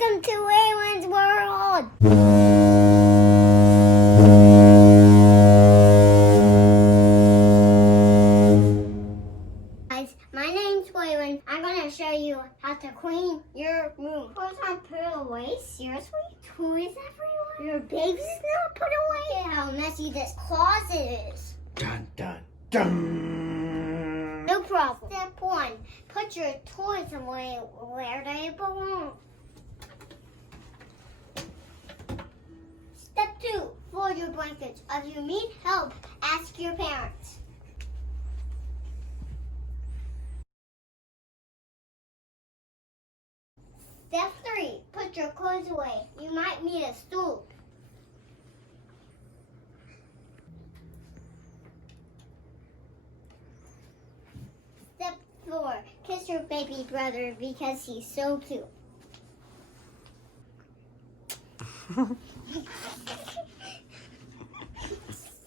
Welcome to Waylon's World! Guys, my name's Waylon. I'm going to show you how to clean your room. Clothes aren't put away? Seriously? Toys everywhere? Your baby's not put away? Look at how messy this closet is. Dun, dun, dun. No problem. Step 1. Put your toys away where they belong. Step 2. Fold your blankets. If you need help, ask your parents. Step 3. Put your clothes away. You might need a stool. Step 4. Kiss your baby brother because he's so cute.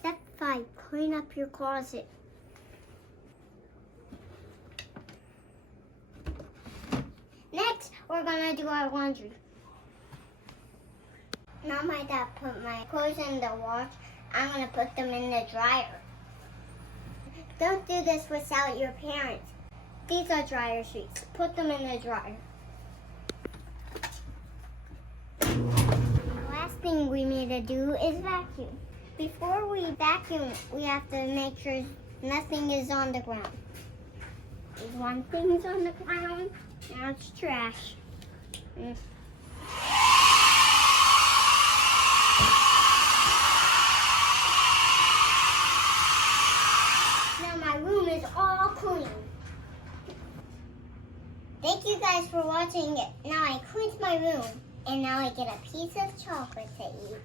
Step 5. Clean up your closet. Next, we're gonna do our laundry. Now my dad put my clothes in the wash. I'm gonna put them in the dryer. Don't do this without your parents. These are dryer sheets. Put them in the dryer. The last thing we need to do is vacuum. Before we vacuum, we have to make sure nothing is on the ground. There's one thing's on the ground. Now it's trash. Now my room is all clean. Thank you guys for watching it. Now I cleaned my room and now I get a piece of chocolate to eat.